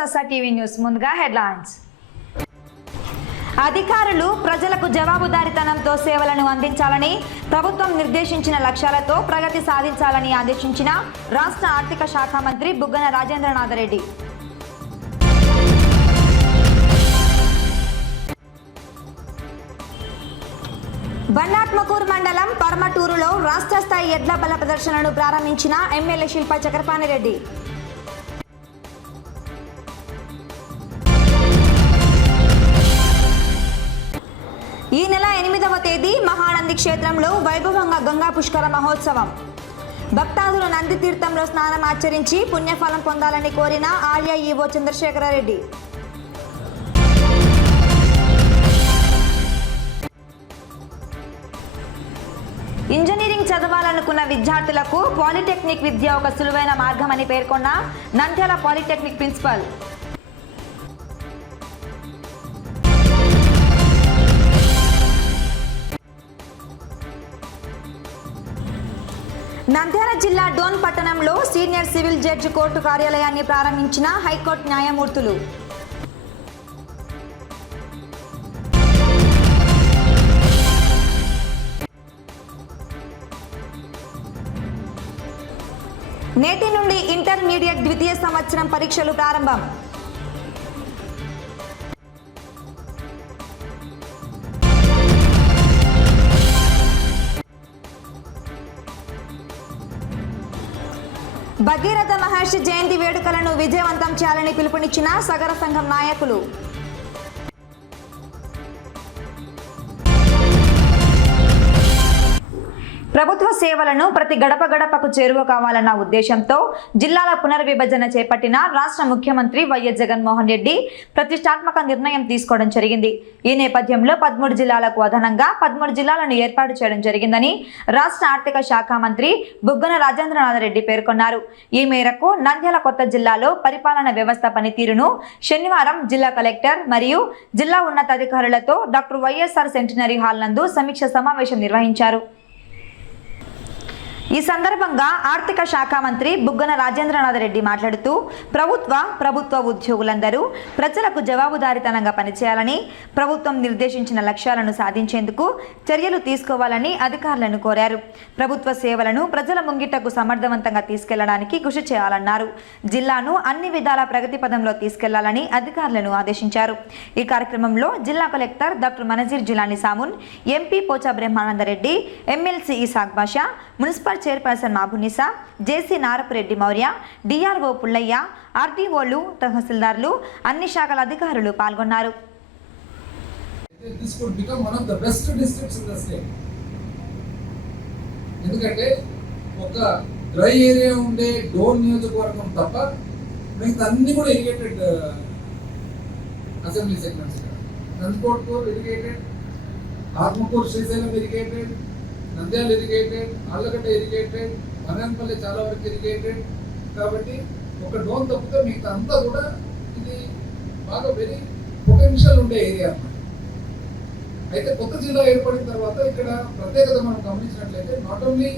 సస్సా TV news ముందుగా headlines. అధికారులు ప్రజలకు జవాబుదారీతనంతో సేవలను అందించాలని, ప్రభుత్వం నిర్దేశించిన లక్ష్యాలతో ప్రగతి సాధించాలని ఆదేశించిన రాష్ట్ర ఆర్థిక శాఖ మంత్రి బుగ్గన రాజేంద్రనాథ్ రెడ్డి. బండాత్మకూరు మండలం పరమటూరులో రాష్ట్ర స్థాయి ఎడ్ల బల ప్రదర్శనను ప్రారంభించిన ఎమ్మెల్యే శిల్ప చక్రపాణిరెడ్డి. ఈ నెల 8వ తేదీ మహానంది క్షేత్రంలో వైభవంగా గంగా పుష్కర మహోత్సవం. భక్తాదులు నంది తీర్థంలో స్నానం ఆచరించి పుణ్యఫలం పొందాలని కోరిన ఆలయ ఈవో చంద్రశేఖరరెడ్డి. ఇంజనీరింగ్ చదవాలనుకున్న విద్యార్థులకు పాలిటెక్నిక్ విద్య ఒక సులువైన మార్గమని పేర్కొన్న నంద్యాల పాలిటెక్నిక్ ప్రిన్సిపల్. నంద్యాల జిల్లా డోన్ పట్టణంలో సీనియర్ సివిల్ జడ్జి కోర్టు కార్యాలయాన్ని ప్రారంభించిన హైకోర్టు న్యాయమూర్తులు. నేటి నుండి ఇంటర్మీడియట్ ద్వితీయ సంవత్సరం పరీక్షలు ప్రారంభం. భగీరథ మహర్షి జయంతి వేడుకలను విజయవంతం చేయాలని పిలుపునిచ్చిన సగర సంఘం నాయకులు. ప్రభుత్వ సేవలను ప్రతి గడప గడపకు చేరువ కావాలన్న ఉద్దేశంతో జిల్లాల పునర్విభజన చేపట్టిన రాష్ట్ర ముఖ్యమంత్రి వైఎస్ జగన్మోహన్ రెడ్డి ప్రతిష్టాత్మక నిర్ణయం తీసుకోవడం జరిగింది. ఈ నేపథ్యంలో 13 జిల్లాలకు అదనంగా 13 జిల్లాలను ఏర్పాటు చేయడం జరిగిందని రాష్ట్ర ఆర్థిక శాఖ మంత్రి బుగ్గన రాజేంద్రనాథ్ రెడ్డి పేర్కొన్నారు. ఈ మేరకు నంద్యాల కొత్త జిల్లాలో పరిపాలన వ్యవస్థ పనితీరును శనివారం జిల్లా కలెక్టర్ మరియు జిల్లా ఉన్నతాధికారులతో డాక్టర్ వైఎస్ఆర్ సెంటినరీ హాల్ నందు సమీక్ష సమావేశం నిర్వహించారు. ఈ సందర్భంగా ఆర్థిక శాఖ మంత్రి బుగ్గన రాజేంద్రనాథ్ రెడ్డి మాట్లాడుతూ ప్రభుత్వ ఉద్యోగులందరూ ప్రజలకు జవాబుదారీతనంగా పనిచేయాలని, ప్రభుత్వం నిర్దేశించిన లక్ష్యాలను సాధించేందుకు చర్యలు తీసుకోవాలని అధికారులను కోరారు. ప్రభుత్వ సేవలను ప్రజల ముంగిటకు సమర్థవంతంగా తీసుకెళ్లడానికి కృషి చేయాలన్నారు. జిల్లాను అన్ని విధాల ప్రగతి పదంలో తీసుకెళ్లాలని అధికారులను ఆదేశించారు. ఈ కార్యక్రమంలో జిల్లా collector doctor Manazir Jilani Samoon, MP Pocha Brahmananda Reddy, MLC Isaq Basha, municipal chairperson Mabunisa, JC Narapureddy Maurya, DRO Pullaiah, ఆర్డీఓలు, తహసీల్దార్లు, అన్ని శాఖల అధికారులు పాల్గొన్నారు. ఎందుకంటే ఒక డ్రై ఏరియా ఉండే డోన్ నియోజకవర్గం తప్ప మిగతా అన్ని కూడా irrigated assembly segments. Nandikotkur irrigated, Atmakur Srisailam irrigated, Nandyal irrigated, Allagadda irrigated, Madanapalle చాలా వరకు ఇరిగేటెడ్. కాబట్టి ఒక డోన్ తప్పితే మిగతా అంతా కూడా ఇది బాగా వెరీ పొటెన్షియల్ ఉండే ఏరియా అన్నమాట. అయితే కొత్త జిల్లా ఏర్పడిన తర్వాత ఇక్కడ ప్రత్యేకత మనం గమనించినట్లయితే నాట్ ఓన్లీ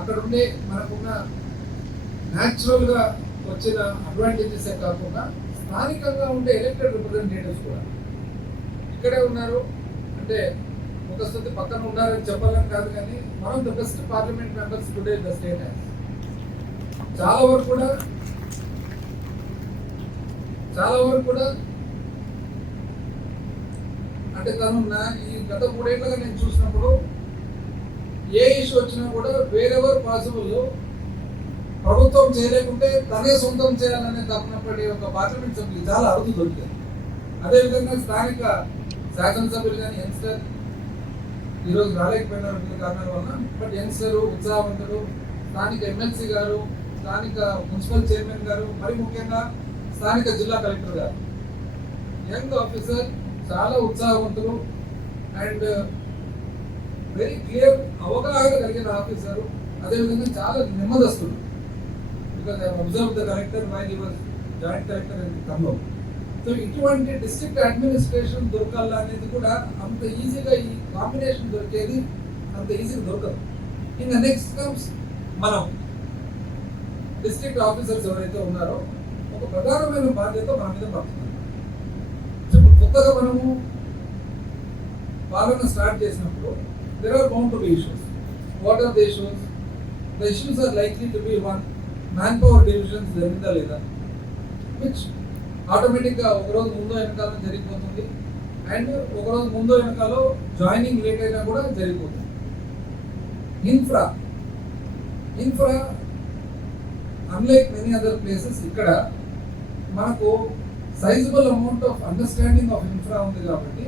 అక్కడ ఉండే మనకున్న న్యాచురల్గా వచ్చిన అడ్వాంటేజెసే కాకుండా స్థానికంగా ఉండే ఎలక్టెడ్ రిప్రజెంటేటివ్స్ కూడా ఇక్కడే ఉన్నారు. అంటే ఒక స్థితి పక్కన ఉండాలని చెప్పాలని కాదు, కానీ మనం the best parliament members today the state has. చాలా వరకు కూడా అంటే తను ఈ గత 3 ఏళ్ళగా నేను చూసినప్పుడు ఏ ఇష్యూ వచ్చినా కూడా వేరెవర్ పాసిబుల్ ప్రభుత్వం చేయలేకుంటే తనే సొంతం చేయాలనే తప్పనప్పటి ఒక పార్లమెంట్ సభ్యులు చాలా అరుదు దొరికారు. అదేవిధంగా స్థానిక శాసనసభ్యులు కానీ యంగ్స్టర్ ఈరోజు రాలేకపోయినారు వివిధ కారణాల వలన, బట్ యంగ్స్టరు, ఉత్సాహవంతుడు, స్థానిక ఎమ్మెల్సీ గారు, స్థానిక మున్సిపల్ చైర్మన్ గారు, మరి ముఖ్యంగా స్థానిక జిల్లా కలెక్టర్ గారు, యంగ్ ఆఫీసర్, చాలా ఉత్సాహవంతులు అండ్ వెరీ క్లియర్ అవగాహన కలిగిన ఆఫీసరు. అదేవిధంగా చాలా నెమ్మదస్తుడు. Because I observe the collector while he was joint collector in Khammam. So ఇటువంటి డిస్ట్రిక్ట్ అడ్మినిస్ట్రేషన్ దొరకాల అనేది కూడా అంత ఈజీగా ఈ కాంబినేషన్ దొరికేది అంత ఈజీగా దొరకదు. ఇంకా నెక్స్ట్ కమ్స్ మనం డిస్ట్రిక్ట్ ఆఫీసర్స్ ఎవరైతే ఉన్నారో ఒక ప్రధానమైన బాధ్యత మన మీద పడుతుంది. ఇప్పుడు కొత్తగా మనము పాలన స్టార్ట్ చేసినప్పుడు there are bound to be issues. What are the issues? The issues are likely to be one, manpower divisions జరిగిందా లేదా, which ఆటోమేటిక్గా ఒకరోజు ముందో వెనకాల జరిగిపోతుంది, అండ్ ఒకరోజు ముందో వెనకాలో జాయినింగ్ లేట్ అయినా కూడా జరిగిపోతుంది. Infra unlike many other places ఇక్కడ మనకు sizeable amount of understanding of infra ఉంది కాబట్టి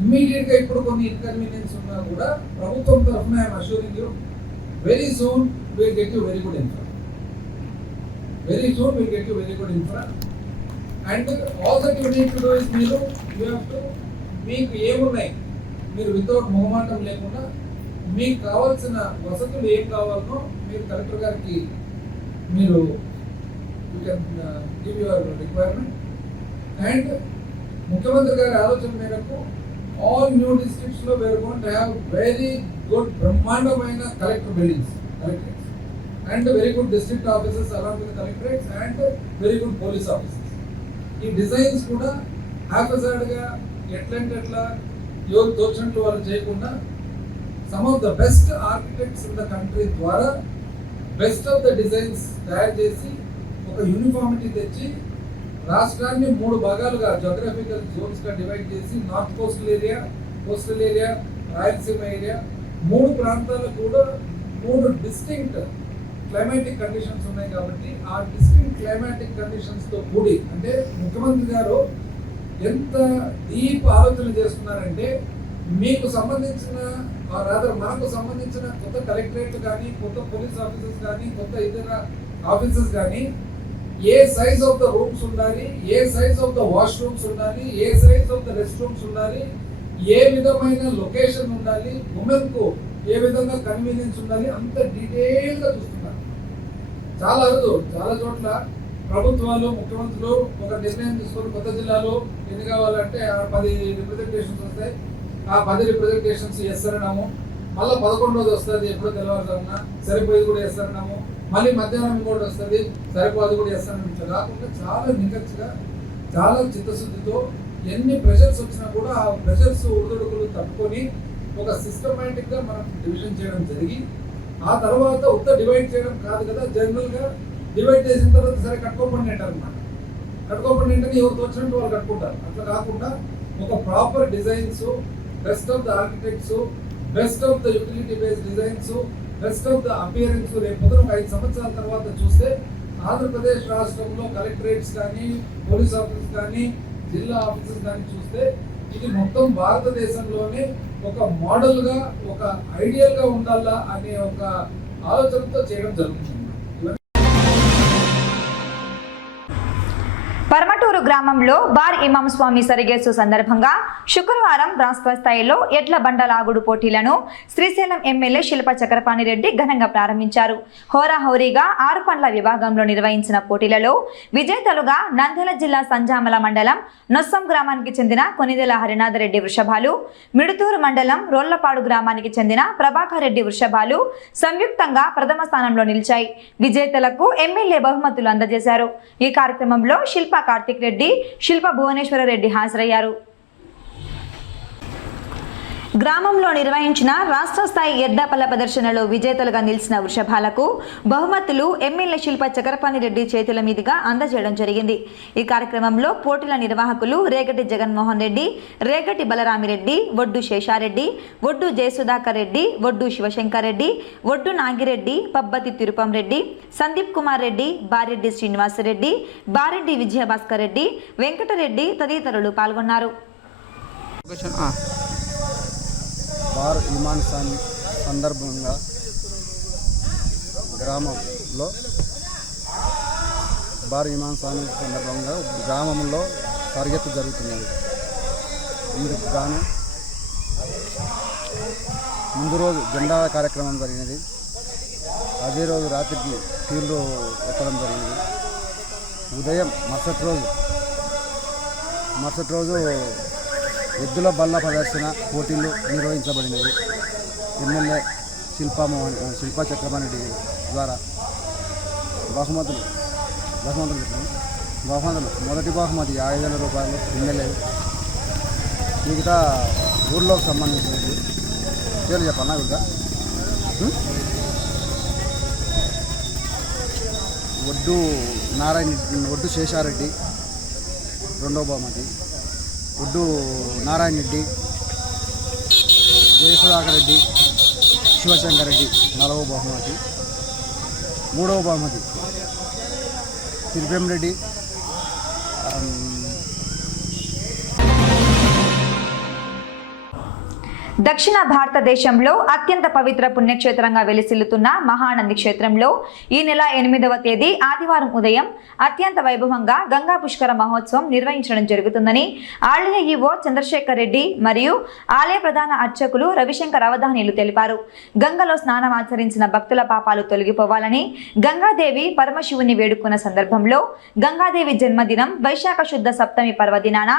ఇమ్మీడియట్గా ఇప్పుడు కొన్ని ఇన్కన్వీనియన్స్ ఉన్నా కూడా ప్రభుత్వం తరఫున I'm assuring you very soon will get you very good infra. And all that you need to do is you have to మీకు ఏమున్నాయి మీరు వితౌట్ మొహమాటం లేకుండా మీకు కావాల్సిన వసతులు ఏం కావాలనో మీరు కలెక్టర్ గారికి మీరు you can give your requirement. And ముఖ్యమంత్రి గారి ఆలోచన మేరకు ఆల్ న్యూ డిస్ట్రిక్ట్స్ లో we're going to have very good బ్రహ్మాండమైన collector buildings, collectorates, and very good district offices along with collectorates and very good police offices. ఈ designs కూడా హ్యాఫజార్డ్గా ఎట్లా ఎవరు తోచినట్టు వాళ్ళు చేయకుండా some of the best architects in the country ద్వారా బెస్ట్ ఆఫ్ ద డిజైన్స్ తయారు చేసి ఒక యూనిఫామిటీ తెచ్చి రాష్ట్రాన్ని 3 భాగాలుగా జోగ్రఫికల్ జోన్స్గా డివైడ్ చేసి north coastal area, Rayalaseema area, 3 ప్రాంతాలకు కూడా 3 డిస్టింక్ట్ క్లైమాటిక్ కండిషన్స్ ఉన్నాయి కాబట్టి ఆ డిస్టింక్ట్ క్లైమాటిక్ కండిషన్స్తో కూడి, అంటే ముఖ్యమంత్రి గారు ఎంత డీప్ ఆలోచన చేస్తున్నారంటే మీకు సంబంధించిన మనకు సంబంధించిన కొత్త కలెక్టరేట్లు కానీ, కొత్త పోలీస్ ఆఫీసర్స్ కానీ, కొత్త ఇతర ఆఫీసర్స్ కానీ ఏ సైజ్ ఆఫ్ ద రూమ్స్ ఉండాలి, ఏ సైజ్ ఆఫ్ ద వాష్రూమ్స్ ఉండాలి, ఏ size of the rest rooms ఉండాలి, ఏ విధమైన లొకేషన్ ఉండాలి, ఉమెన్ కు ఏ విధంగా కన్వీనియన్స్ ఉండాలి, అంత డీటెయిల్ గా చూస్తున్నారు. చాలా అరుదు, చాలా చోట్ల ప్రభుత్వాలు, ముఖ్యమంత్రులు ఒక నిర్ణయం తీసుకొని కొత్త జిల్లాలో ఎన్ని కావాలంటే 10 రిప్రజెంటేషన్స్ వస్తాయి. ఆ 10 రిప్రజెంటేషన్స్ చేస్తారన్నాము, మళ్ళీ 11వ వస్తుంది, ఎప్పుడో తెల్లవారుజామున సరిపోయి కూడా చేస్తారన్నాము, మళ్ళీ మధ్యాహ్నం ఇంకోటి వస్తుంది, సరిపోదు కూడా చేస్తారని. ఇట్లా కాకుండా చాలా నిఖచ్చిగా, చాలా చిత్తశుద్ధితో ఎన్ని ప్రెషర్స్ వచ్చినా కూడా ఆ ప్రెషర్స్ ఒడిదుడుకులు తట్టుకొని ఒక సిస్టమేటిక్గా మనం డివిజన్ చేయడం జరిగి, ఆ తర్వాత డివైడ్ చేయడం కాదు కదా, జనరల్గా డివైడ్ చేసిన తర్వాత సరే కట్టుకోపండి అంటారు అనమాట. కట్టుకోపండి అంటే ఎవరు తోచినట్టు వాళ్ళు కట్టుకుంటారు. అట్లా కాకుండా ఒక proper designs, best of the architects, best of the utility based designs, best of the appearance రేపు ఒక 5 సంవత్సరాల తర్వాత చూస్తే ఆంధ్రప్రదేశ్ రాష్ట్రంలో కలెక్టరేట్స్ కానీ, పోలీస్ ఆఫీసెస్ కానీ, జిల్లా ఆఫీసెస్ కానీ చూస్తే ఇది మొత్తం భారతదేశంలోనే ఒక మోడల్గా, ఒక ఐడియల్గా ఉండాలా అనే ఒక ఆలోచనతో చేయడం జరుగుతుంది. పరమటూరు గ్రామంలో బార్ ఇమాం స్వామి సరిగేసు సందర్భంగా శుక్రవారం రాష్ట్ర స్థాయిలో ఎడ్ల బండ లాగుడు పోటీలను శ్రీశైలం ఎమ్మెల్యే శిల్ప చక్రపాణి రెడ్డి ఘనంగా ప్రారంభించారు. హోరాహోరీగా 6 పండ్ల విభాగంలో నిర్వహించిన పోటీలలో విజేతలుగా నంద్యాల జిల్లా సంజామల మండలం నొస్సం గ్రామానికి చెందిన కొనిదెల హరినాథరెడ్డి వృషభాలు, మిడుతూరు మండలం రోళ్లపాడు గ్రామానికి చెందిన ప్రభాకర్ రెడ్డి వృషభాలు సంయుక్తంగా ప్రథమ స్థానంలో నిలిచాయి. విజేతలకు ఎమ్మెల్యే బహుమతులు అందజేశారు. ఈ కార్యక్రమంలో శిల్ప కార్తిక్ రెడ్డి, శిల్ప భువనేశ్వర రెడ్డి హాజరయ్యారు. గ్రామంలో నిర్వహించిన రాష్ట్ర స్థాయి ఎడ్డపల్ల ప్రదర్శనలో విజేతలుగా నిలిచిన వృషభాలకు బహుమతులు ఎమ్మెల్యే శిల్ప చక్రపాణి రెడ్డి చేతుల మీదుగా అందజేయడం జరిగింది. ఈ కార్యక్రమంలో పోటీల నిర్వాహకులు రేగటి జగన్మోహన్ రెడ్డి, రేగటి బలరామిరెడ్డి, ఒడ్డు శేషారెడ్డి, ఒడ్డు జయసుధాకర్ రెడ్డి, ఒడ్డు శివశంకర్ రెడ్డి, ఒడ్డు నాగిరెడ్డి, పబ్బతి తిరుపం రెడ్డి, సందీప్ కుమార్ రెడ్డి, బారెడ్డి శ్రీనివాసరెడ్డి, బారెడ్డి విజయభాస్కర్ రెడ్డి, వెంకటరెడ్డి తదితరులు పాల్గొన్నారు. బార్ ఇమాన్ సందర్భంగా గ్రామంలో పరిగెత్తు జరుగుతున్నది. ఇందుకు గాను ముందు రోజు జెండా కార్యక్రమం జరిగినది. అదే రోజు రాత్రికి ఫీల్డ్ ఎక్కడం జరిగింది. ఉదయం మరుసటి రోజు ఎద్దుల బల్ల ప్రదర్శన పోటీలు నిర్వహించబడినవి. ఎమ్మెల్యే శిల్పా చక్రపాణి రెడ్డి ద్వారా బహుమతులు బహుమతులు చెప్పాను. బహుమతులు మొదటి బహుమతి 5,000 రూపాయలు ఎమ్మెల్యే, మిగతా ఊళ్ళోకి సంబంధించినది పేరు చెప్పన్నా ఇంకా ఒడ్డు నారాయణ, ఒడ్డు శేషారెడ్డి రెండవ బహుమతి, ఒడ్డు నారాయణ రెడ్డి, జయసుధాకర్ రెడ్డి, శివశంకర్ రెడ్డి 4వ బహుమతి, 3వ బహుమతి తిరుపేం రెడ్డి, దక్షిణ భారతదేశంలో అత్యంత పవిత్ర పుణ్యక్షేత్రంగా వెలిసిల్లుతున్న మహానంది క్షేత్రంలో ఈ నెల 8వ తేదీ ఆదివారం ఉదయం అత్యంత వైభవంగా గంగా పుష్కర మహోత్సవం నిర్వహించడం జరుగుతుందని ఆలయ ఈవో చంద్రశేఖర్ రెడ్డి మరియు ఆలయ ప్రధాన అర్చకులు రవిశంకర్ అవధానిలు తెలిపారు. గంగలో స్నానం ఆచరించిన భక్తుల పాపాలు తొలగిపోవాలని గంగాదేవి పరమశివుని వేడుకున్న సందర్భంలో గంగాదేవి జన్మదినం వైశాఖ శుద్ధ సప్తమి పర్వదినాన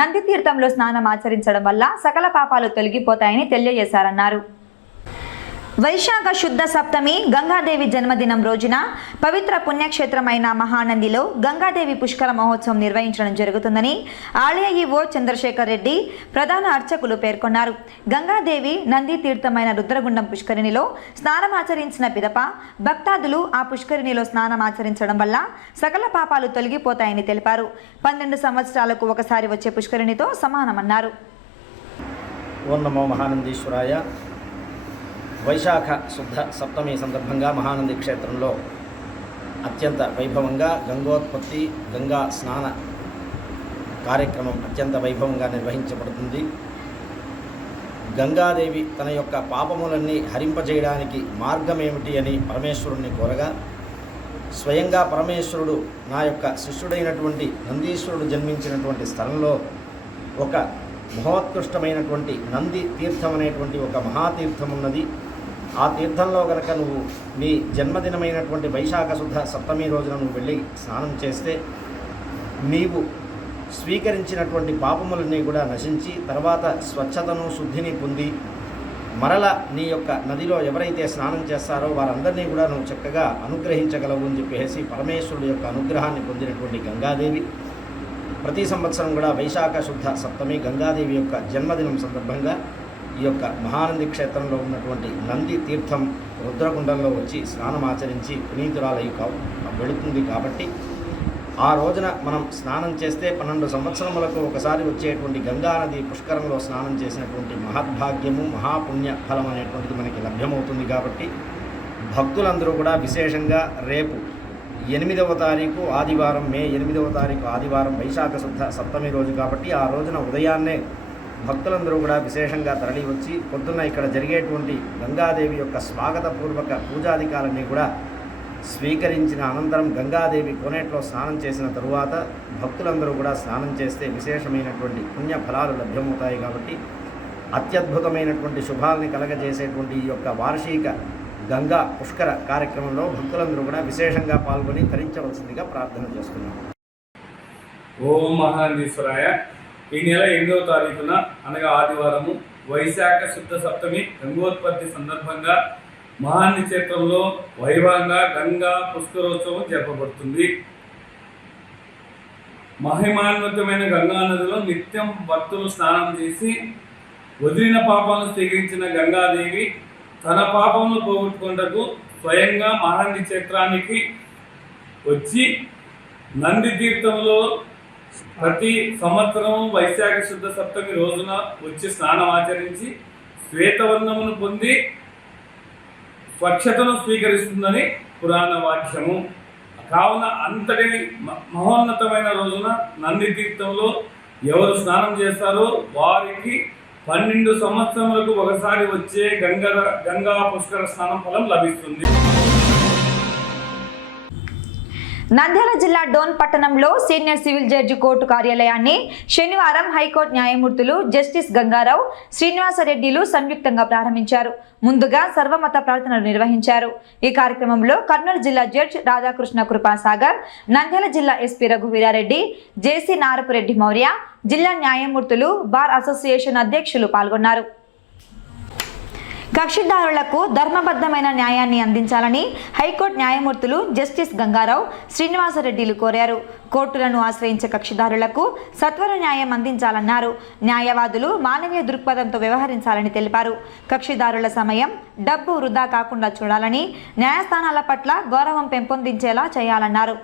నంది తీర్థంలో స్నానం ఆచరించడం వల్ల సకల పాపాలు తొలగిపోతాయని తెలియజేశారన్నారు. వైశాఖ శుద్ధ సప్తమి గంగాదేవి జన్మదినం రోజున పవిత్ర పుణ్యక్షేత్రమైన మహానందిలో గంగాదేవి పుష్కర మహోత్సవం నిర్వహించడం జరుగుతుందని ఆలయ ఈవో చంద్రశేఖర్ రెడ్డి ప్రధాన అర్చకులు పేర్కొన్నారు. గంగాదేవి నంది తీర్థమైన రుద్రగుండం పుష్కరిణిలో స్నానమాచరించిన పిదప భక్తాదులు ఆ పుష్కరిణిలో స్నానమాచరించడం వల్ల సకల పాపాలు తొలగిపోతాయని తెలిపారు. 12 సంవత్సరాలకు ఒకసారి వచ్చే పుష్కరిణితో సమానమన్నారు. ఓం నమో మహానందీశ్వరాయ. వైశాఖ శుద్ధ సప్తమి సందర్భంగా మహానంది క్షేత్రంలో అత్యంత వైభవంగా గంగోత్పత్తి, గంగా స్నాన కార్యక్రమం అత్యంత వైభవంగా నిర్వహించబడుతుంది. గంగాదేవి తన యొక్క పాపములన్నీ హరింపజేయడానికి మార్గం ఏమిటి అని పరమేశ్వరుణ్ణి కోరగా, స్వయంగా పరమేశ్వరుడు నా యొక్క శిష్యుడైనటువంటి నందీశ్వరుడు జన్మించినటువంటి స్థలంలో ఒక మహోత్కృష్టమైనటువంటి నంది తీర్థం అనేటువంటి ఒక మహాతీర్థం ఉన్నది. ఆ తీర్థంలో కనుక నువ్వు నీ జన్మదినమైనటువంటి వైశాఖ శుద్ధ సప్తమి రోజున నువ్వు వెళ్ళి స్నానం చేస్తే నీవు స్వీకరించినటువంటి పాపములన్నీ కూడా నశించి తర్వాత స్వచ్ఛతను శుద్ధిని పొంది మరల నీ యొక్క నదిలో ఎవరైతే స్నానం చేస్తారో వారందరినీ కూడా నువ్వు చక్కగా అనుగ్రహించగలవు అని చెప్పేసి పరమేశ్వరుడు యొక్క అనుగ్రహాన్ని పొందినటువంటి గంగాదేవి ప్రతి సంవత్సరం కూడా వైశాఖ శుద్ధ సప్తమి గంగాదేవి యొక్క జన్మదినం సందర్భంగా ఈ యొక్క మహానంది క్షేత్రంలో ఉన్నటువంటి నంది తీర్థం రుద్రగుండంలో వచ్చి స్నానం ఆచరించి పునీతురాలై వెళుతుంది. కాబట్టి ఆ రోజున మనం స్నానం చేస్తే 12 సంవత్సరములకు ఒకసారి వచ్చేటువంటి గంగానది పుష్కరంలో స్నానం చేసినటువంటి మహద్భాగ్యము, మహాపుణ్య ఫలం అనేటువంటిది మనకి లభ్యమవుతుంది. కాబట్టి భక్తులందరూ కూడా విశేషంగా రేపు 8వ తారీఖు ఆదివారం, మే 8వ తారీఖు ఆదివారం వైశాఖ శుద్ధ సప్తమి రోజు కాబట్టి ఆ రోజున ఉదయాన్నే భక్తులందరూ కూడా విశేషంగా తరలి వచ్చి పొద్దున్న ఇక్కడ జరిగేటువంటి గంగాదేవి యొక్క స్వాగతపూర్వక పూజాధికారాన్ని కూడా స్వీకరించిన అనంతరం గంగాదేవి కోనేట్లో స్నానం చేసిన తరువాత భక్తులందరూ కూడా స్నానం చేస్తే విశేషమైనటువంటి పుణ్య ఫలాలు లభ్యమవుతాయి. కాబట్టి అత్యద్భుతమైనటువంటి శుభాల్ని కలగజేసేటువంటి ఈ యొక్క వార్షిక గంగా పుష్కర కార్యక్రమంలో భక్తులందరూ కూడా విశేషంగా పాల్గొని ధరించవలసిందిగా ప్రార్థన చేస్తున్నాం. ఓం మహానందీశ్వరాయ. ఈ నెల 8వ తారీఖున అనగా ఆదివారము వైశాఖ శుద్ధ సప్తమి గంగోత్పత్తి సందర్భంగా మహానంది క్షేత్రంలో వైభవంగా గంగా పుష్కరోత్సవం జరపబడుతుంది. మహిమాన్వితమైన గంగా నదిలో నిత్యం భక్తులు స్నానం చేసి వదిలిన పాపాలను స్వీకరించిన గంగాదేవి తన పాపమును పోగొట్టుకుంటకు స్వయంగా మహానంది క్షేత్రానికి వచ్చి నంది తీర్థంలో ప్రతి సంవత్సరం వైశాఖ శుద్ధ సప్తమి రోజున వచ్చి స్నానం ఆచరించి శ్వేతవర్ణమును పొంది స్వచ్ఛతను స్వీకరిస్తుందని పురాణ వాక్యము. కావున అంతటి మహోన్నతమైన రోజున నంది తీర్థంలో ఎవరు స్నానం చేస్తారో వారికి 12 సంవత్సరములకు ఒకసారి వచ్చే గంగా పుష్కర స్నానం ఫలం లభిస్తుంది. నంద్యాల జిల్లా డోన్ పట్టణంలో సీనియర్ సివిల్ జడ్జి కోర్టు కార్యాలయాన్ని శనివారం హైకోర్టు న్యాయమూర్తులు జస్టిస్ గంగారావు, శ్రీనివాసరెడ్డిలు సంయుక్తంగా ప్రారంభించారు. ముందుగా సర్వమత ప్రార్థనలు నిర్వహించారు. ఈ కార్యక్రమంలో కర్నూలు జిల్లా జడ్జి రాధాకృష్ణ కృపాసాగర్, నంద్యాల జిల్లా ఎస్పీ రఘువీరారెడ్డి, జేసీ నారపురెడ్డి మౌర్య, జిల్లా న్యాయమూర్తులు, బార్ అసోసియేషన్ అధ్యక్షులు పాల్గొన్నారు. కక్షిదారులకు ధర్మబద్ధమైన న్యాయాన్ని అందించాలని హైకోర్టు న్యాయమూర్తులు జస్టిస్ గంగారావు శ్రీనివాసరెడ్డిలు కోరారు. కోర్టులను ఆశ్రయించే కక్షిదారులకు సత్వర న్యాయం అందించాలన్నారు. న్యాయవాదులు మానవీయ దృక్పథంతో వ్యవహరించాలని తెలిపారు. కక్షిదారుల సమయం, డబ్బు వృధా కాకుండా చూడాలని, న్యాయస్థానాల పట్ల గౌరవం పెంపొందించేలా చేయాలన్నారు.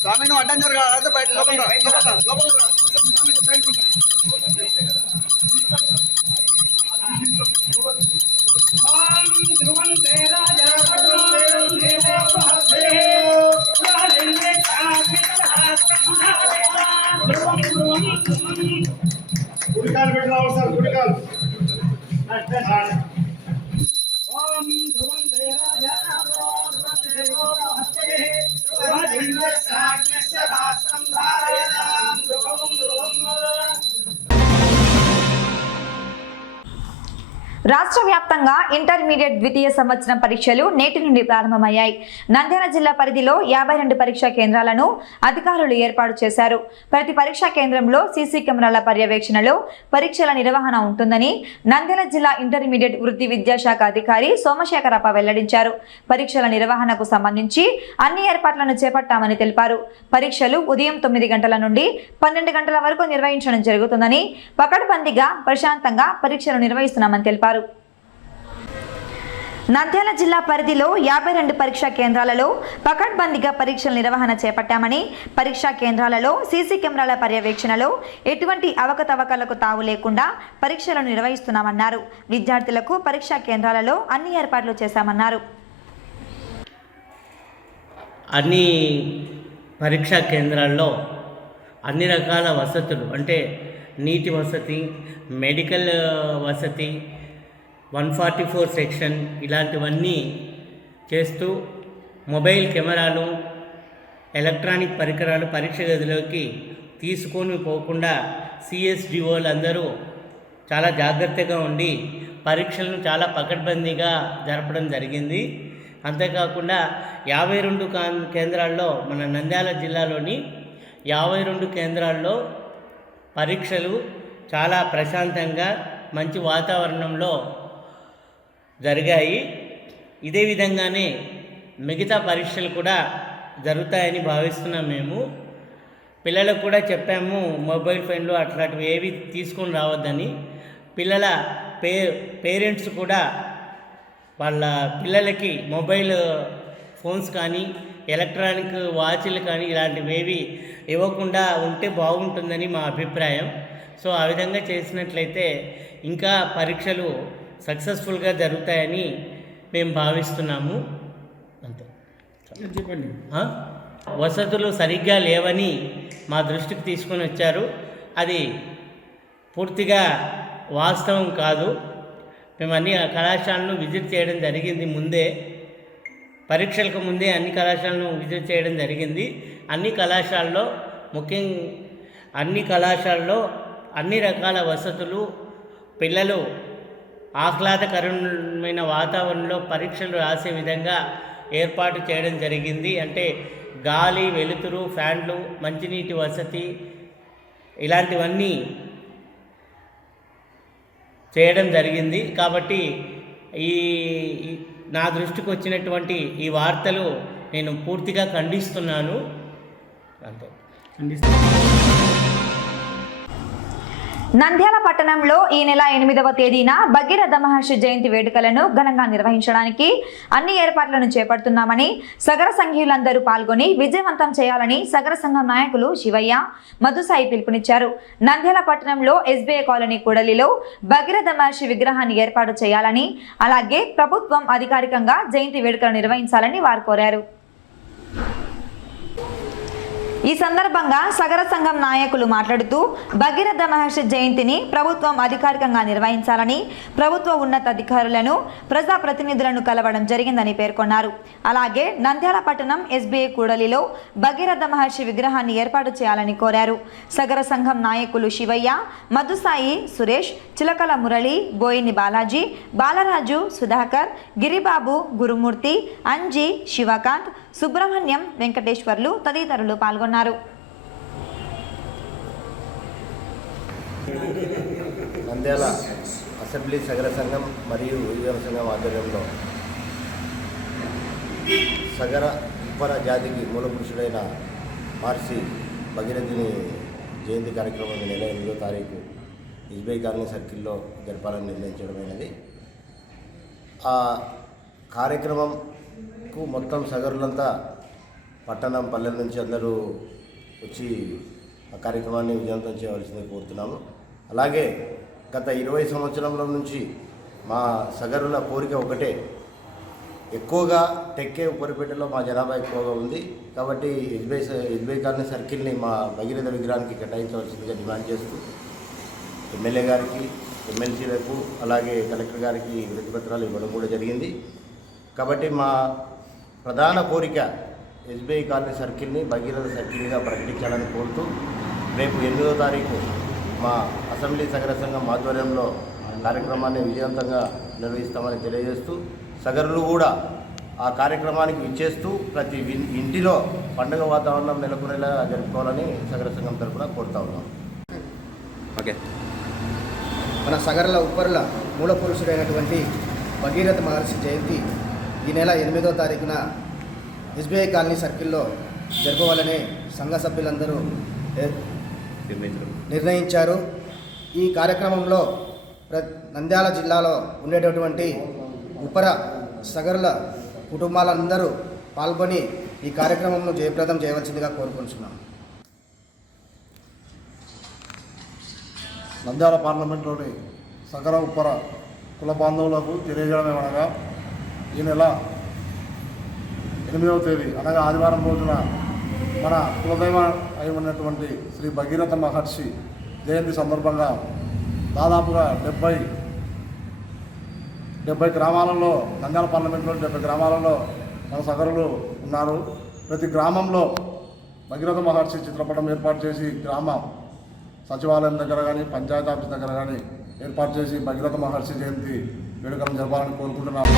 స్వామి నువ్వు అడ్డం జరగాలి బయట లోపల గుడికాలు పెట్టాలి సార్ గుడికాలు రాష్ట్ర వ్యాప్తంగా ఇంటర్మీడియట్ ద్వితీయ సంవత్సరం పరీక్షలు నేటి నుండి ప్రారంభమయ్యాయి. నంద్యాల జిల్లా పరిధిలో 52 పరీక్షా కేంద్రాలను అధికారులు ఏర్పాటు చేశారు. ప్రతి పరీక్షా కేంద్రంలో సీసీ కెమెరాల పర్యవేక్షణలో పరీక్షల నిర్వహణ ఉంటుందని నంద్యాల జిల్లా ఇంటర్మీడియట్ వృత్తి విద్యాశాఖ అధికారి సోమశేఖరప్ప వెల్లడించారు. పరీక్షల నిర్వహణకు సంబంధించి అన్ని ఏర్పాట్లను చేపట్టామని తెలిపారు. పరీక్షలు ఉదయం 9 గంటల నుండి 12 గంటల వరకు నిర్వహించడం జరుగుతుందని, పకడ్బందీగా ప్రశాంతంగా పరీక్షలు నిర్వహిస్తున్నామని తెలిపారు. నంద్యాల జిల్లా పరిధిలో 52 పరీక్షా కేంద్రాలలో పకడ్బందీగా పరీక్షల నిర్వహణ చేపట్టామని, పరీక్షా కేంద్రాలలో సీసీ కెమెరాల పర్యవేక్షణలో ఎటువంటి అవకతవకలకు తావు లేకుండా పరీక్షలను నిర్వహిస్తున్నామన్నారు. విద్యార్థులకు పరీక్షా కేంద్రాలలో అన్ని ఏర్పాట్లు చేశామన్నారు. అన్ని పరీక్షా కేంద్రాల్లో అన్ని రకాల వసతులు అంటే నీటి వసతి, మెడికల్ వసతి, 144 సెక్షన్ ఇలాంటివన్నీ చేస్తూ మొబైల్ కెమెరాలు, ఎలక్ట్రానిక్ పరికరాలు పరీక్ష గదిలోకి తీసుకొని పోకుండా సిఎస్డిఓలు అందరూ చాలా జాగ్రత్తగా ఉండి పరీక్షలను చాలా పకడ్బందీగా జరపడం జరిగింది. అంతేకాకుండా 52 కేంద్రాల్లో మన నంద్యాల జిల్లాలోని 52 కేంద్రాల్లో పరీక్షలు చాలా ప్రశాంతంగా మంచి వాతావరణంలో జరిగాయి. ఇదే విధంగానే మిగతా పరీక్షలు కూడా జరుగుతాయని భావిస్తున్నాం. మేము పిల్లలకు కూడా చెప్పాము మొబైల్ ఫోన్లు అట్లాంటివి ఏవి తీసుకొని రావద్దని. పిల్లల పేరెంట్స్ కూడా వాళ్ళ పిల్లలకి మొబైల్ ఫోన్స్ కానీ ఎలక్ట్రానిక్ వాచ్లు కానీ ఇలాంటివి ఏవి ఇవ్వకుండా ఉంటే బాగుంటుందని మా అభిప్రాయం. సో ఆ విధంగా చేసినట్లయితే ఇంకా పరీక్షలు సక్సెస్ఫుల్గా జరుగుతాయని మేము భావిస్తున్నాము. అంతే చెప్పండి. వసతులు సరిగ్గా లేవని మా దృష్టికి తీసుకొని వచ్చారు. అది పూర్తిగా వాస్తవం కాదు. మేము అన్ని కళాశాలను విజిట్ చేయడం జరిగింది. ముందే పరీక్షలకు ముందే అన్ని కళాశాలను విజిట్ చేయడం జరిగింది. అన్ని కళాశాలలో అన్ని రకాల వసతులు, పిల్లలు ఆహ్లాదకరమైన వాతావరణంలో పరీక్షలు రాసే విధంగా ఏర్పాటు చేయడం జరిగింది. అంటే గాలి, వెలుతురు, ఫ్యాన్లు, మంచినీటి వసతి ఇలాంటివన్నీ చేయడం జరిగింది. కాబట్టి నా దృష్టికి వచ్చినటువంటి ఈ వార్తలు నేను పూర్తిగా ఖండిస్తున్నాను. అంతే. నంద్యాల పట్టణంలో ఈ నెల 8వ తేదీన భగీరథ మహర్షి జయంతి వేడుకలను ఘనంగా నిర్వహించడానికి అన్ని ఏర్పాట్లను చేపడుతున్నామని, సగర సంఘీయులందరూ పాల్గొని విజయవంతం చేయాలని సగర సంఘం నాయకులు శివయ్య, మధుసాయి పిలుపునిచ్చారు. నంద్యాల పట్టణంలో ఎస్బీఐ కాలనీ కూడలిలో భగీరథ మహర్షి విగ్రహాన్ని ఏర్పాటు చేయాలని, అలాగే ప్రభుత్వం అధికారికంగా జయంతి వేడుకలు నిర్వహించాలని వారు కోరారు. ఈ సందర్భంగా సగర సంఘం నాయకులు మాట్లాడుతూ భగీరథ మహర్షి జయంతిని ప్రభుత్వం అధికారికంగా నిర్వహించాలని ప్రభుత్వ ఉన్నతాధికారులను ప్రజాప్రతినిధులను కలవడం జరిగిందని పేర్కొన్నారు. అలాగే నంద్యాల పట్టణం ఎస్బీఐ కూడలిలో భగీరథ మహర్షి విగ్రహాన్ని ఏర్పాటు చేయాలని కోరారు. సగర సంఘం నాయకులు శివయ్య, మధుసాయి, సురేష్, చిలకల మురళి, బోయిని బాలాజీ, బాలరాజు, సుధాకర్, గిరిబాబు, గురుమూర్తి, అంజీ, శివకాంత్, సుబ్రహ్మణ్యం, వెంకటేశ్వర్లు తదితరులు పాల్గొన్నారు. నంద్యాల అసెంబ్లీ సగర సంఘం మరియు యువజన సంఘం ఆధ్వర్యంలో సగర ఉప్పర జాతికి మూలపురుషుడైన మహర్షి భగీరథుని జయంతి కార్యక్రమం నెల 8వ తారీఖు ఎస్బీఐ కాలనీ సర్కిల్లో జరపాలని నిర్ణయించడమైనది. ఆ కార్యక్రమంకు మొత్తం సగరులంతా పట్టణం పల్లెల నుంచి అందరూ వచ్చి ఆ కార్యక్రమాన్ని విజయవంతం చేయవలసింది కోరుతున్నాము. అలాగే గత 20 సంవత్సరాల నుంచి మా సగరుల కోరిక ఒకటే, ఎక్కువగా టెక్కే ఉప్పరిపేటలో మా జనాభా ఎక్కువగా ఉంది కాబట్టి ఎస్బీఐ కాలనీ సర్కిల్ని మా భగీరథ విగ్రహానికి కేటాయించవలసిందిగా డిమాండ్ చేస్తూ ఎమ్మెల్యే గారికి, ఎమ్మెల్సీలకు, అలాగే కలెక్టర్ గారికి వినతి పత్రాలు ఇవ్వడం కూడా జరిగింది. కాబట్టి మా ప్రధాన కోరిక ఎస్బీఐ కాలనీ సర్కిల్ని భగీరథ సర్కిల్గా ప్రకటించాలని కోరుతూ రేపు 8వ తారీఖు మా అసెంబ్లీ సగర సంఘం ఆధ్వర్యంలో కార్యక్రమాన్ని విజయవంతంగా నిర్వహిస్తామని తెలియజేస్తూ సగరులు కూడా ఆ కార్యక్రమానికి విచ్చేస్తూ ప్రతి ఇంటిలో పండుగ వాతావరణం నెలకొనేలా జరుపుకోవాలని సగర సంఘం తరఫున కోరుతా ఉన్నాం. ఓకే. మన సగరల ఉప్పరుల మూల పురుషుడైనటువంటి భగీరథ మహర్షి జయంతి ఈ నెల 8వ తారీఖున ఎస్బీఐ కాలనీ సర్కిల్లో జరపవాలని సంఘ సభ్యులందరూ నిర్ణయించారు. ఈ కార్యక్రమంలో నంద్యాల జిల్లాలో ఉండేటటువంటి ఉపర సగరుల కుటుంబాలందరూ పాల్గొని ఈ కార్యక్రమంను జయప్రదం చేయవలసిందిగా కోరుకుంటున్నాం. నంద్యాల పార్లమెంట్లోని సగర ఉప్పర కుల బాంధవులకు తెలియజేయడమేమనగా ఈ నెల 8వ తేదీ అనగా ఆదివారం రోజున మన కులదైవ అయి ఉన్నటువంటి శ్రీ భగీరథ మహర్షి జయంతి సందర్భంగా దాదాపుగా 70 గ్రామాలలో, నంద్యాల పార్లమెంట్లో 70 గ్రామాలలో మన సగరులు ఉన్నారు. ప్రతి గ్రామంలో భగీరథ మహర్షి చిత్రపటం ఏర్పాటు చేసి గ్రామ సచివాలయం దగ్గర కానీ పంచాయతీ ఆఫీస్ దగ్గర కానీ ఏర్పాటు చేసి భగీరథ మహర్షి జయంతి వేడుకలను జరపాలని కోరుకుంటున్నాము.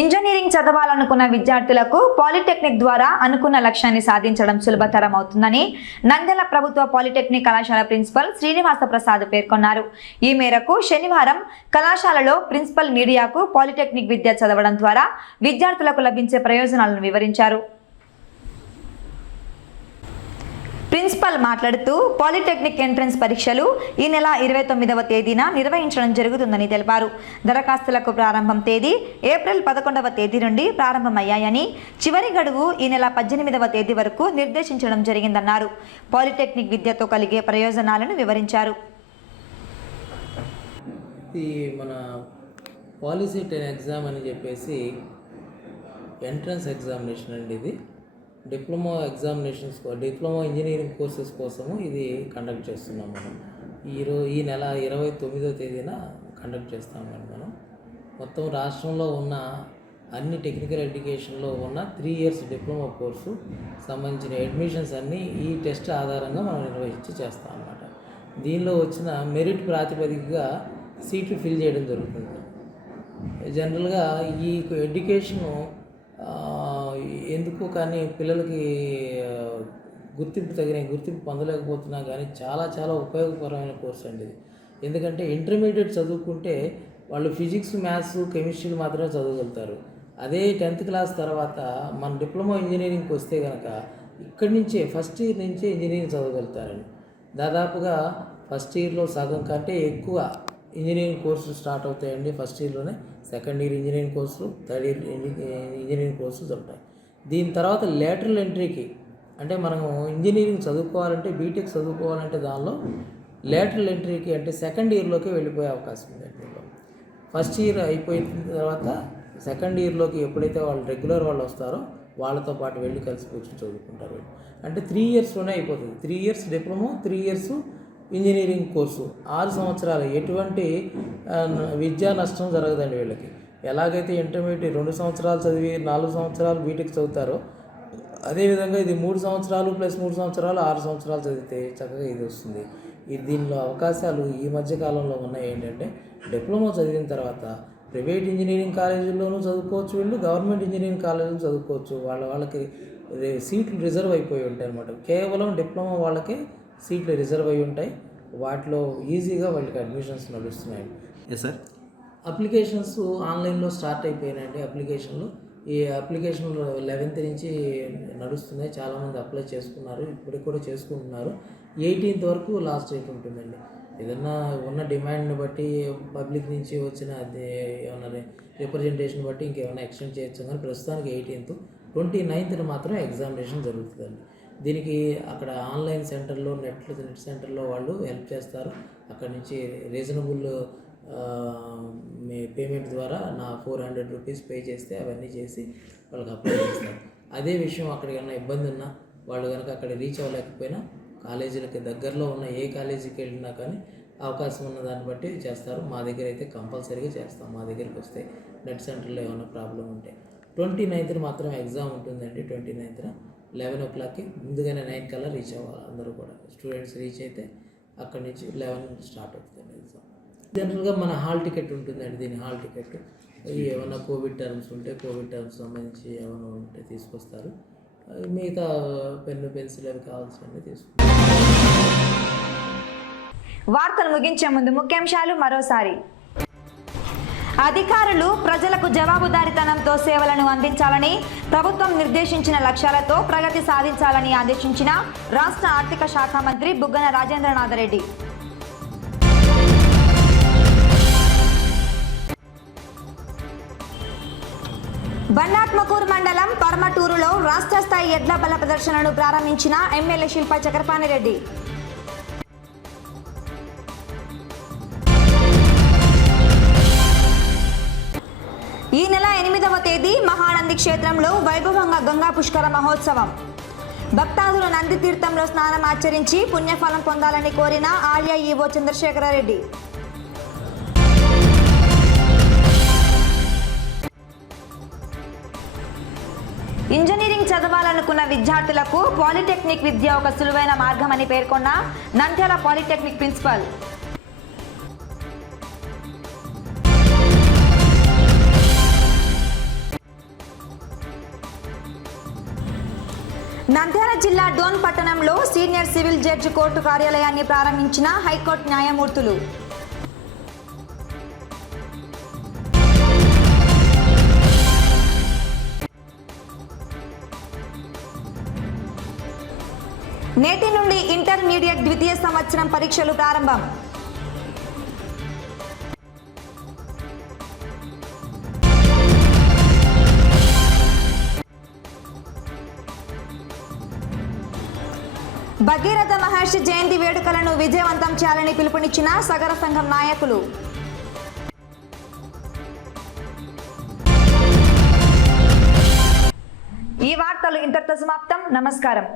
ఇంజనీరింగ్ చదవాలనుకున్న విద్యార్థులకు పాలిటెక్నిక్ ద్వారా అనుకున్న లక్ష్యాన్ని సాధించడం సులభతరం అవుతుందని నంద్యాల ప్రభుత్వ పాలిటెక్నిక్ కళాశాల ప్రిన్సిపల్ శ్రీనివాస ప్రసాద్ పేర్కొన్నారు. ఈ మేరకు శనివారం కళాశాలలో ప్రిన్సిపల్ మీడియాకు పాలిటెక్నిక్ విద్య చదవడం ద్వారా విద్యార్థులకు లభించే ప్రయోజనాలను వివరించారు. ప్రిన్సిపల్ మాట్లాడుతూ పాలిటెక్నిక్ ఎంట్రన్స్ పరీక్షలు ఈ నెల 29వ తేదీన నిర్వహించడం జరుగుతుందని తెలిపారు. దరఖాస్తులకు ప్రారంభం తేదీ ఏప్రిల్ 11వ తేదీ నుండి ప్రారంభమయ్యాయని, చివరి గడువు ఈ నెల 18వ తేదీ వరకు నిర్దేశించడం జరిగిందన్నారు. పాలిటెక్నిక్ విద్యతో కలిగే ప్రయోజనాలను వివరించారు. ఈ మన పాలిసెట్ ఎగ్జామ్ అని చెప్పేసి ఎంట్రన్స్ ఎగ్జామినేషన్ అండి. ఇది diploma examinations, diploma engineering courses కోసము ఇది కండక్ట్ చేస్తున్నాం మనం. ఈ నెల 29వ తేదీన కండక్ట్ చేస్తామండి మనం. మొత్తం రాష్ట్రంలో ఉన్న అన్ని టెక్నికల్ ఎడ్యుకేషన్లో ఉన్న 3 ఇయర్స్ డిప్లొమా కోర్సు సంబంధించిన అడ్మిషన్స్ అన్నీ ఈ టెస్ట్ ఆధారంగా మనం నిర్వహించి చేస్తాం అన్నమాట. దీనిలో వచ్చిన మెరిట్ ప్రాతిపదికగా సీట్లు ఫిల్ చేయడం జరుగుతుంది. జనరల్గా ఈ ఎడ్యుకేషను ఎందుకు కానీ పిల్లలకి గుర్తింపు పొందలేకపోతున్నా కానీ చాలా చాలా ఉపయోగకరమైన కోర్స్ అండి ఇది. ఎందుకంటే ఇంటర్మీడియట్ చదువుకుంటే వాళ్ళు ఫిజిక్స్, మ్యాథ్స్, కెమిస్ట్రీలు మాత్రమే చదవగలుగుతారు. అదే 10th క్లాస్ తర్వాత మన డిప్లొమా ఇంజనీరింగ్కి వస్తే కనుక ఇక్కడి నుంచే ఫస్ట్ ఇయర్ నుంచే ఇంజనీరింగ్ చదవగలుగుతారండి. దాదాపుగా ఫస్ట్ ఇయర్లో సగం కంటే ఎక్కువ ఇంజనీరింగ్ కోర్సులు స్టార్ట్ అవుతాయండి. ఫస్ట్ ఇయర్లోనే సెకండ్ ఇయర్ ఇంజనీరింగ్ కోర్సులు, థర్డ్ ఇయర్ ఇంజనీరింగ్ కోర్సులు దొరుకుతాయి. దీని తర్వాత లేటరల్ ఎంట్రీకి, అంటే మనము ఇంజనీరింగ్ చదువుకోవాలంటే, బీటెక్ చదువుకోవాలంటే దానిలో లేటరల్ ఎంట్రీకి అంటే సెకండ్ ఇయర్లోకి వెళ్ళిపోయే అవకాశం ఉంది. దీనిలో ఫస్ట్ ఇయర్ అయిపోయిన తర్వాత సెకండ్ ఇయర్లోకి ఎప్పుడైతే వాళ్ళు రెగ్యులర్ వాళ్ళు వస్తారో వాళ్ళతో పాటు వెళ్ళి కలిసి కూర్చొని చదువుకుంటారు. అంటే 3 ఇయర్స్లోనే అయిపోతుంది. 3 years diploma, 3 years engineering course, 6 సంవత్సరాలు. ఎటువంటి విద్యా నష్టం జరగదండి వీళ్ళకి. ఎలాగైతే ఇంటర్మీడియట్ 2 సంవత్సరాలు చదివి 4 సంవత్సరాలు బీటెక్ చదువుతారో అదేవిధంగా ఇది 3 సంవత్సరాలు ప్లస్ 3 సంవత్సరాలు 6 సంవత్సరాలు చదివితే చక్కగా ఇది వస్తుంది. దీనిలో అవకాశాలు ఈ మధ్య కాలంలో ఉన్నాయి. ఏంటంటే డిప్లొమా చదివిన తర్వాత ప్రైవేట్ ఇంజనీరింగ్ కాలేజీల్లోనూ చదువుకోవచ్చు, వీళ్ళు గవర్నమెంట్ ఇంజనీరింగ్ కాలేజీలో చదువుకోవచ్చు. వాళ్ళకి సీట్లు రిజర్వ్ అయిపోయి ఉంటాయి అన్నమాట. కేవలం డిప్లొమా వాళ్ళకే సీట్లు రిజర్వ్ అయి ఉంటాయి. వాటిలో ఈజీగా వాళ్ళకి అడ్మిషన్స్ నడుస్తున్నాయి. సార్ అప్లికేషన్స్ ఆన్లైన్లో స్టార్ట్ అయిపోయినాయండి. ఈ అప్లికేషన్లు 11th నుంచి నడుస్తున్నాయి. చాలామంది అప్లై చేసుకున్నారు, ఇప్పటికి కూడా చేసుకుంటున్నారు. 18th వరకు లాస్ట్ డేట్ ఉంటుందండి. ఏదన్నా ఉన్న డిమాండ్ని బట్టి పబ్లిక్ నుంచి వచ్చిన ఏమన్నా రిప్రజెంటేషన్ బట్టి ఇంకేమైనా ఎక్స్టెండ్ చేయొచ్చు, కానీ ప్రస్తుతానికి 18th. 29th మాత్రం ఎగ్జామినేషన్ జరుగుతుందండి. దీనికి అక్కడ ఆన్లైన్ సెంటర్లో నెట్ సెంటర్లో వాళ్ళు హెల్ప్ చేస్తారు. అక్కడ నుంచి రీజనబుల్ పేమెంట్ ద్వారా నా 400 రూపీస్ పే చేస్తే అవన్నీ చేసి వాళ్ళకి అప్లై చేస్తారు. అదే విషయం అక్కడికి ఏమైనా ఇబ్బంది ఉన్నా వాళ్ళు కనుక అక్కడ రీచ్ అవ్వలేకపోయినా కాలేజీలకి దగ్గరలో ఉన్న ఏ కాలేజీకి వెళ్ళినా కానీ అవకాశం ఉన్న దాన్ని బట్టి చేస్తారు. మా దగ్గర అయితే కంపల్సరీగా చేస్తాం. మా దగ్గరికి వస్తే నెట్ సెంటర్లో ఏమైనా ప్రాబ్లం ఉంటే 29th మాత్రం ఎగ్జామ్ ఉంటుందండి. 29th 11 o'clockకి ముందుగానే 9 కల్లా రీచ్ అవ్వాలి. అందరూ కూడా స్టూడెంట్స్ రీచ్ అయితే అక్కడి నుంచి 11 స్టార్ట్ అవుతుంది ఎగ్జామ్. జనరల్గా మన హాల్ టికెట్ ఉంటుందండి. దీని హాల్ టికెట్ ఏమైనా కోవిడ్ టర్మ్స్ ఉంటే కోవిడ్ టర్మ్స్ సంబంధించి ఏమైనా ఉంటే తీసుకొస్తారు. మిగతా పెన్ను పెన్సిల్ అవి కావాల్సినవి తీసుకుంటారు. వార్తలు ముగించే ముందు ముఖ్యాంశాలు మరోసారి. అధికారులు ప్రజలకు జవాబుదారీతనంతో సేవలను అందించాలని, ప్రభుత్వం నిర్దేశించిన లక్ష్యాలతో ప్రగతి సాధించాలని ఆదేశించిన రాష్ట్ర ఆర్థిక శాఖ మంత్రి బుగ్గన రాజేంద్రనాథ్ రెడ్డి. బండాత్మకూరు మండలం పర్మటూరులో రాష్ట్ర స్థాయి ఎడ్ల బల ప్రదర్శనను ప్రారంభించిన ఎమ్మెల్యే శిల్ప చక్రపాణిరెడ్డి. ఈ నెల 8వ తేదీ మహానంది క్షేత్రంలో వైభవంగా గంగా పుష్కర మహోత్సవం. భక్తాదులు నంది తీర్థంలో స్నానం ఆచరించి పుణ్యఫలం పొందాలని కోరిన ఆలయ ఈవో చంద్రశేఖరరెడ్డి. ఇంజనీరింగ్ చదవాలనుకున్న విద్యార్థులకు పాలిటెక్నిక్ విద్య ఒక సులువైన మార్గమని పేర్కొన్న నంద్యాల పాలిటెక్నిక్ ప్రిన్సిపల్. నంద్యాల జిల్లా డోన్ పట్టణంలో సీనియర్ సివిల్ జడ్జి కోర్టు కార్యాలయాన్ని ప్రారంభించిన హైకోర్టు న్యాయమూర్తులు. నేటి నుండి ఇంటర్మీడియట్ ద్వితీయ సంవత్సరం పరీక్షలు ప్రారంభం. భగీరథ మహర్షి జయంతి వేడుకలను విజయవంతం చేయాలని పిలుపునిచ్చిన సగర సంఘం నాయకులు. ఈ వార్తలు ఇంతటితో సమాప్తం. నమస్కారం.